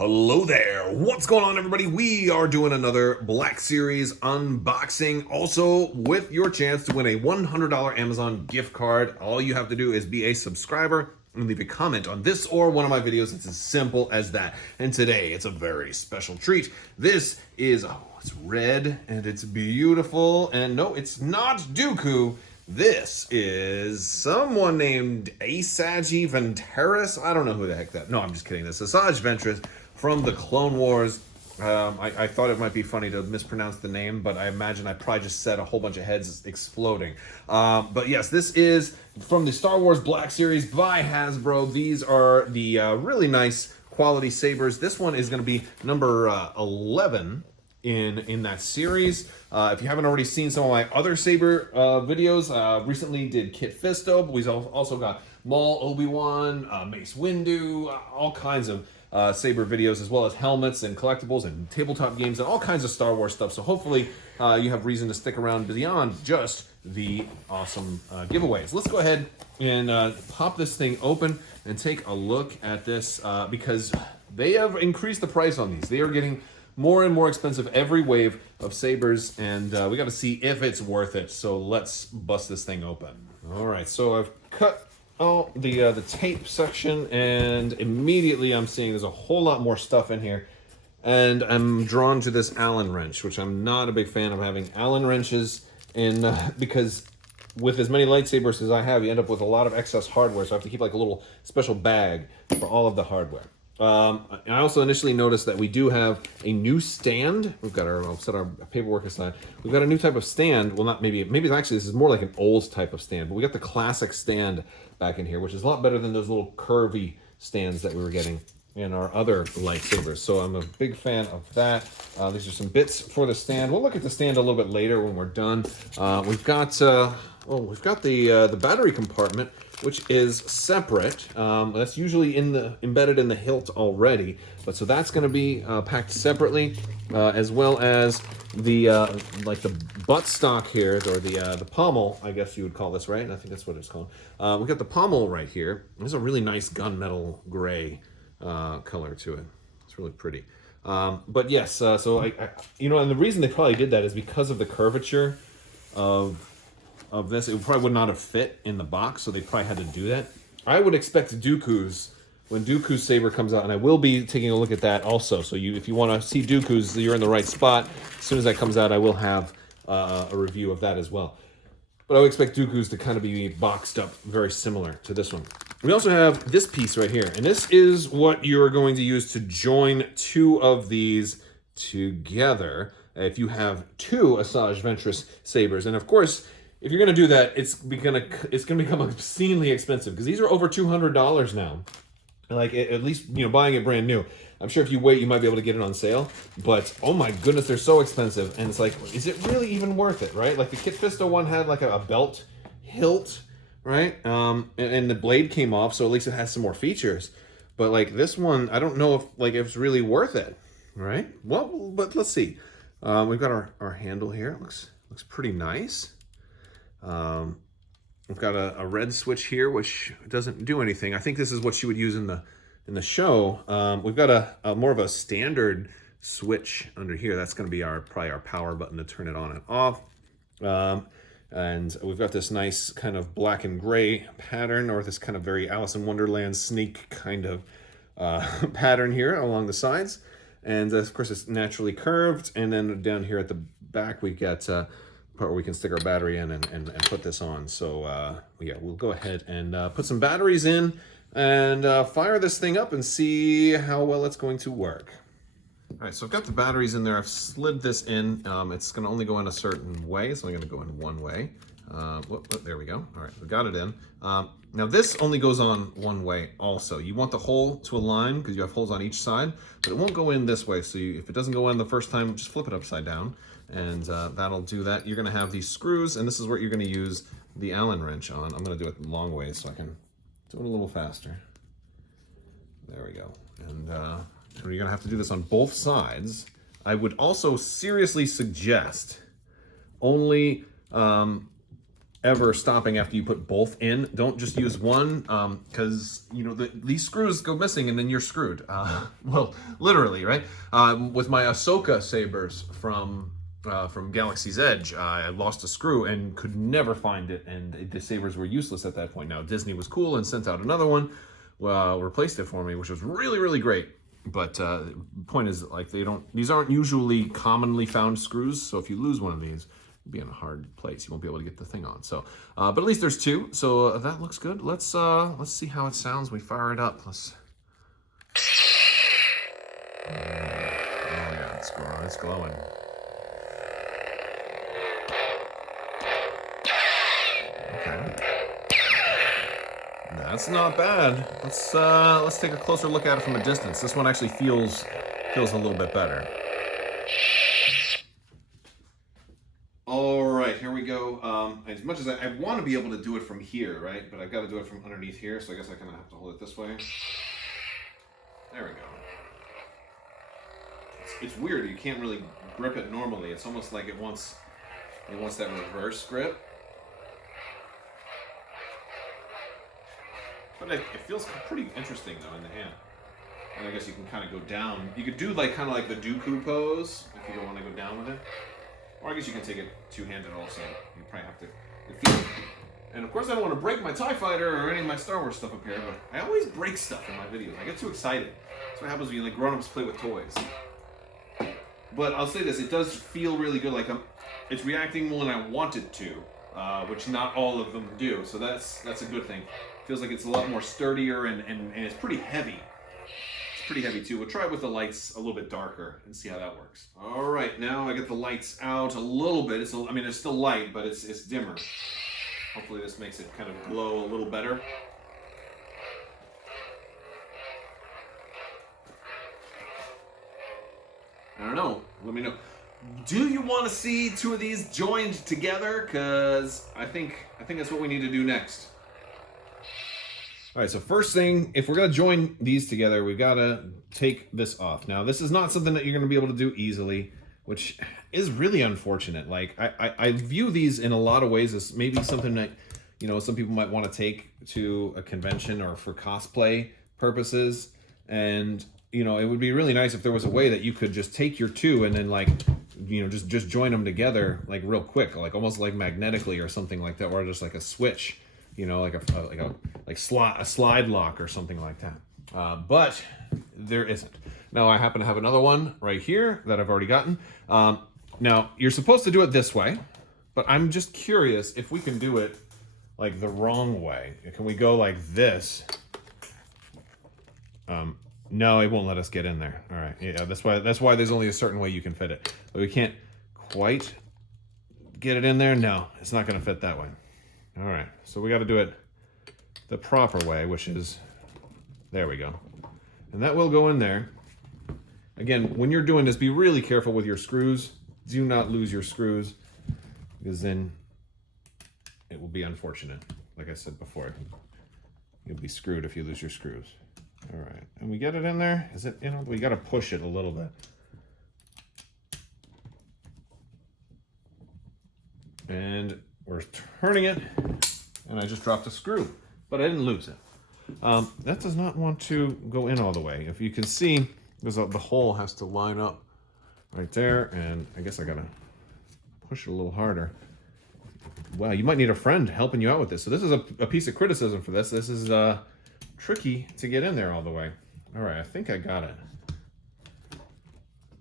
Hello there. What's going on, everybody? We are doing another Black Series unboxing, also with your chance to win a $100 Amazon gift card. All you have to do is be a subscriber and leave a comment on this or one of my videos. It's as simple as that. And today, it's a very special treat. This is, it's red and it's beautiful. And no, it's not Dooku. This is someone named Assajj Ventress. I don't know who the heck that. No, I'm just kidding. This is Assajj Ventress from the Clone Wars. I thought it might be funny to mispronounce the name, but I imagine I probably just said a whole bunch of heads exploding. But yes, this is from the Star Wars Black Series by Hasbro. These are the really nice quality sabers. This one is going to be number 11 in that series. If you haven't already seen some of my other saber videos, recently did Kit Fisto, but we've also got Maul, Obi-Wan, Mace Windu, all kinds of saber videos, as well as helmets and collectibles and tabletop games and all kinds of Star Wars stuff. So hopefully you have reason to stick around beyond just the awesome giveaways. Let's go ahead and pop this thing open and take a look at this because they have increased the price on these. They are getting more and more expensive every wave of sabers, and we got to see if it's worth it. So let's bust this thing open. All right, so I've cut the tape section, and immediately I'm seeing there's a whole lot more stuff in here, and I'm drawn to this Allen wrench, which I'm not a big fan of having Allen wrenches in because with as many lightsabers as I have, you end up with a lot of excess hardware, so I have to keep like a little special bag for all of the hardware. I also initially noticed that we do have a new stand. We've got I'll set our paperwork aside. We've got a new type of stand. Well, not maybe actually this is more like an old type of stand, but we got the classic stand back in here, which is a lot better than those little curvy stands that we were getting in our other lightsabers. So I'm a big fan of that. These are some bits for the stand. We'll look at the stand a little bit later when we're done. We've got the battery compartment, which is separate. That's usually embedded in the hilt already, but so that's going to be packed separately, as well as the like the buttstock here, or the pommel, I guess you would call this, right? I think that's what it's called. We got the pommel right here. There's a really nice gunmetal gray color to it. It's really pretty. But yes, so I and the reason they probably did that is because of the curvature of this. It probably would not have fit in the box, so they probably had to do that. I would expect Dooku's, when Dooku's saber comes out, and I will be taking a look at that also. So if you want to see Dooku's, you're in the right spot. As soon as that comes out, I will have a review of that as well. But I would expect Dooku's to kind of be boxed up very similar to this one. We also have this piece right here, and this is what you're going to use to join two of these together if you have two Assajj Ventress Sabers. And of course, if you're going to do that, it's going to become obscenely expensive because these are over $200 now. Like at least buying it brand new. I'm sure if you wait, you might be able to get it on sale. But oh my goodness, they're so expensive, and it's like, is it really even worth it, right? Like the Kit Fisto one had like a belt hilt, right? And the blade came off, so at least it has some more features. But like this one, I don't know if it's really worth it, right? Well, but let's see. We've got our handle here. It looks pretty nice. We've got a red switch here, which doesn't do anything. I think this is what you would use in the show. We've got a more of a standard switch under here. That's going to be probably our power button to turn it on and off. And we've got this nice kind of black and gray pattern, or this kind of very Alice in Wonderland sneak kind of pattern here along the sides. And of course, it's naturally curved. And then down here at the back, we got part where we can stick our battery in and put this on. So yeah, we'll go ahead and put some batteries in and fire this thing up and see how well it's going to work. All right, so I've got the batteries in there. I've slid this in. It's going to only go in a certain way, so I'm going to go in one way. There we go. All right, we got it in. Now this only goes on one way also. You want the hole to align because you have holes on each side, but it won't go in this way. So if it doesn't go in the first time, just flip it upside down, and that'll do that. You're going to have these screws, and this is where you're going to use the Allen wrench on. I'm going to do it the long way so I can do it a little faster. There we go. And you're going to have to do this on both sides. I would also seriously suggest only ever stopping after you put both in. Don't just use one, because you know these screws go missing and then you're screwed. Well, literally, right? With my Ahsoka sabers from Galaxy's Edge, I lost a screw and could never find it, and the sabers were useless at that point. Now Disney was cool and sent out another one, replaced it for me, which was really great. But the point is, like, these aren't usually commonly found screws, so if you lose one of these, you'll be in a hard place. You won't be able to get the thing on. So, but at least there's two, so that looks good. Let's see how it sounds when we fire it up. Let's. Oh yeah, it's glowing. Okay. That's not bad. Let's take a closer look at it from a distance. This one actually feels a little bit better. All right, here we go. As much as I want to be able to do it from here, right? But I've got to do it from underneath here, so I guess I kind of have to hold it this way. There we go. It's weird. You can't really grip it normally. It's almost like it wants that reverse grip. But it feels pretty interesting though in the hand. And I guess you can kind of go down. You could do kind of like the Dooku pose if you don't want to go down with it. Or I guess you can take it two-handed also. You probably have to. And of course I don't want to break my TIE Fighter or any of my Star Wars stuff up here, but I always break stuff in my videos. I get too excited. That's what happens when you grown-ups play with toys. But I'll say this, it does feel really good. It's reacting when I want it to, which not all of them do. So that's a good thing. Feels like it's a lot more sturdier and it's pretty heavy. It's pretty heavy too. We'll try it with the lights a little bit darker and see how that works. All right, now I get the lights out a little bit. It's still light, but it's dimmer. Hopefully this makes it kind of glow a little better. I don't know. Let me know. Do you want to see two of these joined together? Because I think that's what we need to do next. All right, so first thing, if we're going to join these together, we've got to take this off. Now, this is not something that you're going to be able to do easily, which is really unfortunate. I view these in a lot of ways as maybe something that, some people might want to take to a convention or for cosplay purposes. And, it would be really nice if there was a way that you could just take your two and then just join them together real quick, almost like magnetically or something like that, or just like a switch. A slide lock or something like that. But there isn't. Now I happen to have another one right here that I've already gotten. Now you're supposed to do it this way, but I'm just curious if we can do it the wrong way. Can we go like this? No, it won't let us get in there. All right, yeah, that's why there's only a certain way you can fit it. But we can't quite get it in there. No, it's not going to fit that way. All right, so we got to do it the proper way, which is, there we go. And that will go in there. Again, when you're doing this, be really careful with your screws. Do not lose your screws, because then it will be unfortunate. Like I said before, you'll be screwed if you lose your screws. All right, and we get it in there. Is it, we got to push it a little bit. And we're turning it, and I just dropped a screw, but I didn't lose it. That does not want to go in all the way. If you can see, the hole has to line up right there, and I guess I gotta push it a little harder. Wow, you might need a friend helping you out with this. So this is a piece of criticism for this. This is tricky to get in there all the way. All right, I think I got it.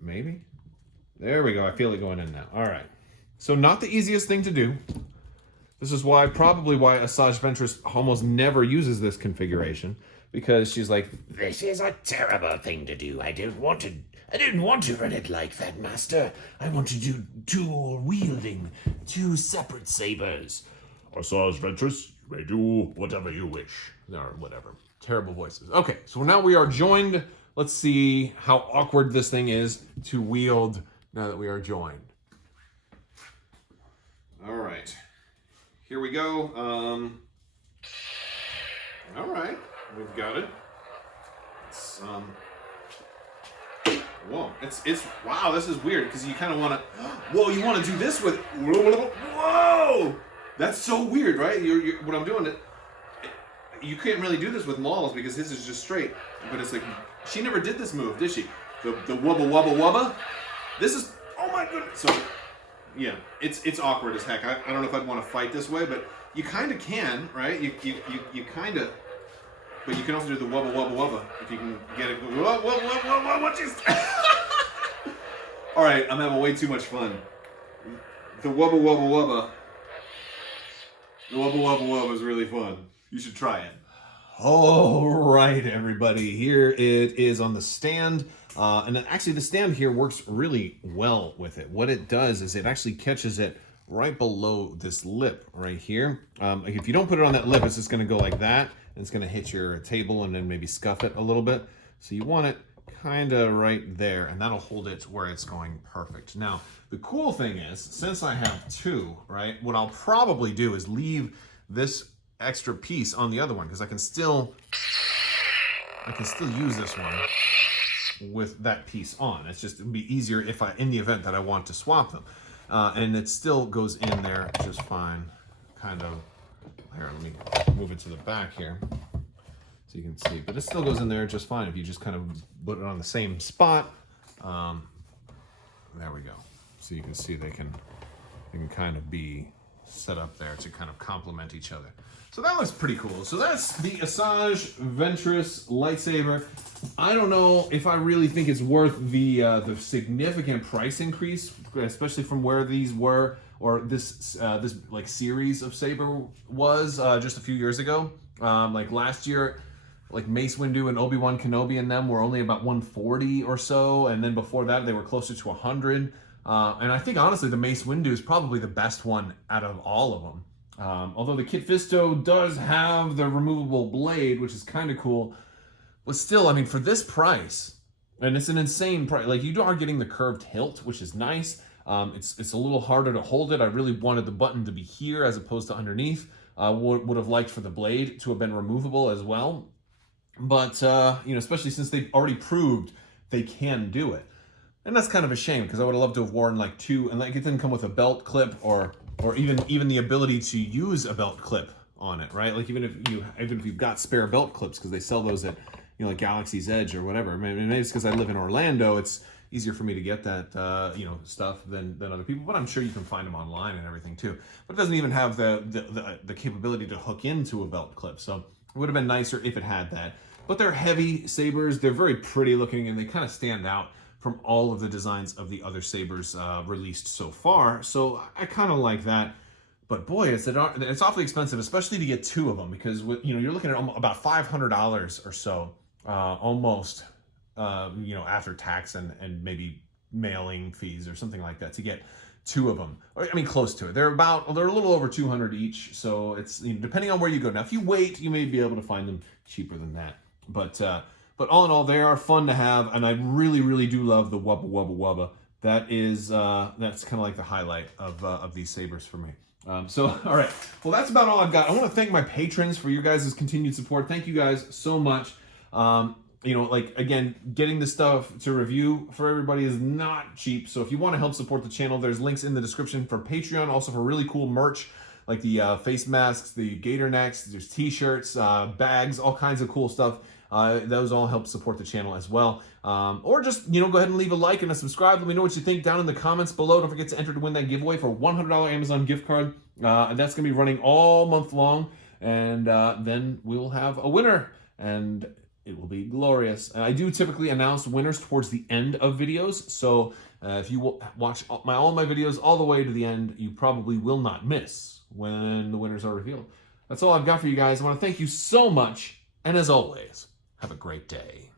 Maybe? There we go, I feel it going in now. All right, so not the easiest thing to do. This is probably why Assajj Ventress almost never uses this configuration, because she's like, this is a terrible thing to do. I didn't want to run it like that, Master. I want to do dual wielding, two separate sabers. Assajj Ventress, you may do whatever you wish. Or whatever. Terrible voices. Okay, so now we are joined. Let's see how awkward this thing is to wield now that we are joined. All right. Here we go. All right, we've got it. It's whoa, it's wow. This is weird because you kind of want to. Whoa, you want to do this with. Whoa, That's so weird, right? What I'm doing, you can't really do this with Maul's because his is just straight. But it's like, she never did this move, did she? The wubba wubba wubba. This is, oh my goodness. So, yeah, it's awkward as heck. I don't know if I'd want to fight this way, but you kind of can, right? You kind of, but you can also do the wubba wubba wubba if you can get it. Whoa, whoa, whoa, whoa, whoa, what you? All right, I'm having way too much fun. The wubba wubba wubba. The wubba wubba wubba is really fun. You should try it. All right, everybody. Here it is on the stand. And then actually the stand here works really well with it. What it does is it actually catches it right below this lip right here. If you don't put it on that lip, it's just going to go like that. And it's going to hit your table and then maybe scuff it a little bit. So you want it kind of right there, and that'll hold it where it's going perfect. Now, the cool thing is, since I have two, right, what I'll probably do is leave this extra piece on the other one, because I can still use this one with that piece on. It's just, it'd be easier if in the event that I want to swap them. And it still goes in there just fine. Kind of, here, let me move it to the back here so you can see. But it still goes in there just fine if you just kind of put it on the same spot. There we go. So you can see they can kind of be set up there to kind of complement each other. So that looks pretty cool. So that's the Assajj Ventress lightsaber. I don't know if I really think it's worth the significant price increase, especially from where these were, or this like series of saber was just a few years ago. Like last year, like Mace Windu and Obi-Wan Kenobi and them were only about 140 or so, and then before that they were closer to 100. And I think honestly the Mace Windu is probably the best one out of all of them. Although the Kit Fisto does have the removable blade, which is kind of cool, but still, I mean, for this price, and it's an insane price. Like, you are getting the curved hilt, which is nice. It's a little harder to hold it. I really wanted the button to be here as opposed to underneath. Would have liked for the blade to have been removable as well. But, you know, especially since they've already proved they can do it. And that's kind of a shame, because I would have loved to have worn like two, and like it didn't come with a belt clip or even the ability to use a belt clip on it, right? Like even if you've got spare belt clips, because they sell those at, you know, like Galaxy's Edge or whatever. Maybe it's because I live in Orlando, it's easier for me to get that you know, stuff than other people, but I'm sure you can find them online and everything too. But it doesn't even have the capability to hook into a belt clip, so it would have been nicer if it had that. But they're heavy sabers, they're very pretty looking, and they kind of stand out from all of the designs of the other sabers released so far. So I kind of like that. But boy, it's awfully expensive, especially to get two of them, because you know, you're looking at about $500 or so, almost, you know, after tax and maybe mailing fees or something like that to get two of them. Or, I mean, close to it. They're a little over 200 each. So it's, you know, depending on where you go. Now, if you wait, you may be able to find them cheaper than that. But all in all, they are fun to have, and I really, really do love the wubba wubba wubba. That's kind of like the highlight of these sabers for me. So, all right. Well, that's about all I've got. I want to thank my patrons for your guys' continued support. Thank you guys so much. You know, like, again, getting this stuff to review for everybody is not cheap. So if you want to help support the channel, there's links in the description for Patreon, also for really cool merch, like the face masks, the gator necks, there's t-shirts, bags, all kinds of cool stuff. Those all help support the channel as well. Or just, you know, go ahead and leave a like and a subscribe. Let me know what you think down in the comments below. Don't forget to enter to win that giveaway for a $100 Amazon gift card. And that's going to be running all month long. And then we'll have a winner. And it will be glorious. I do typically announce winners towards the end of videos. So if you watch all my videos all the way to the end, you probably will not miss when the winners are revealed. That's all I've got for you guys. I want to thank you so much. And as always, have a great day.